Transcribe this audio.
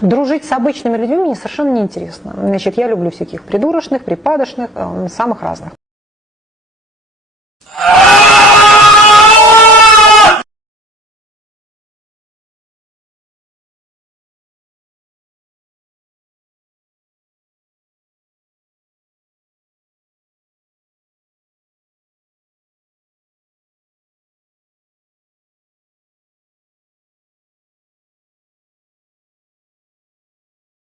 Дружить с обычными людьми мне совершенно неинтересно. Значит, я люблю всяких придурочных, припадочных, самых разных.